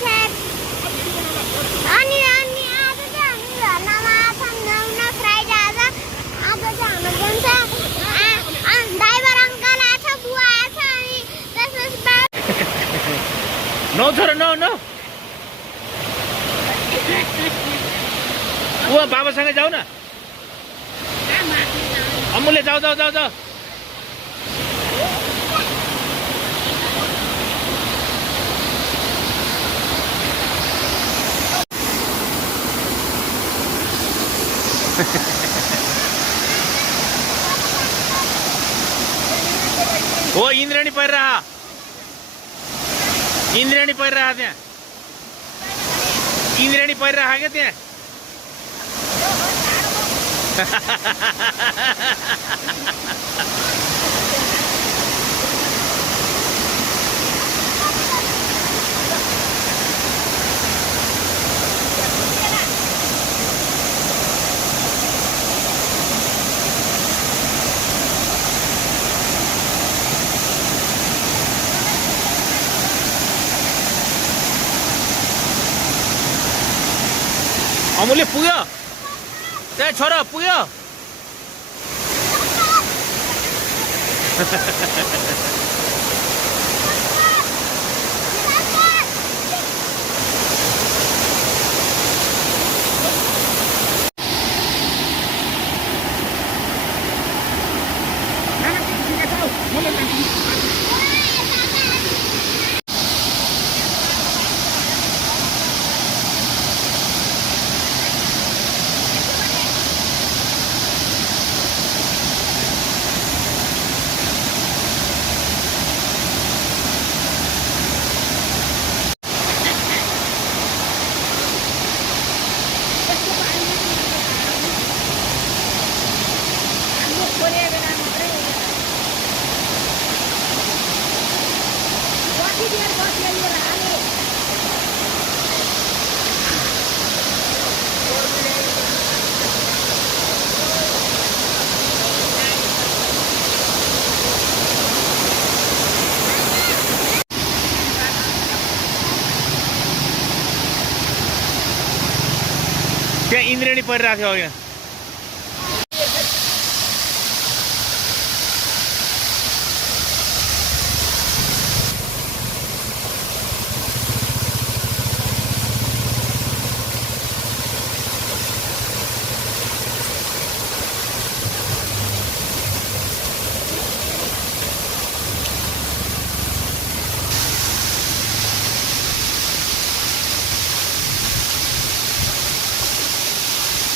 છે અને આ તો જાનું ઘરનામાં નવના ફ્રાઈડ આજા આ તો જાનું કેમ છે આ ડ્રાઈવર અંકલ આ છે બુઆ આ છે અને 10 નો થોડો નો બુઆ બાબા સંગે જાવ ને અમૂલ્ય જાઓ वो इंद्राणी पर रहा त्या इंद्राणी पर रहा क्या त्या अमूल्य पुग्यो ए छोरा पुग्यो क्या इंद्राणी पर रहा था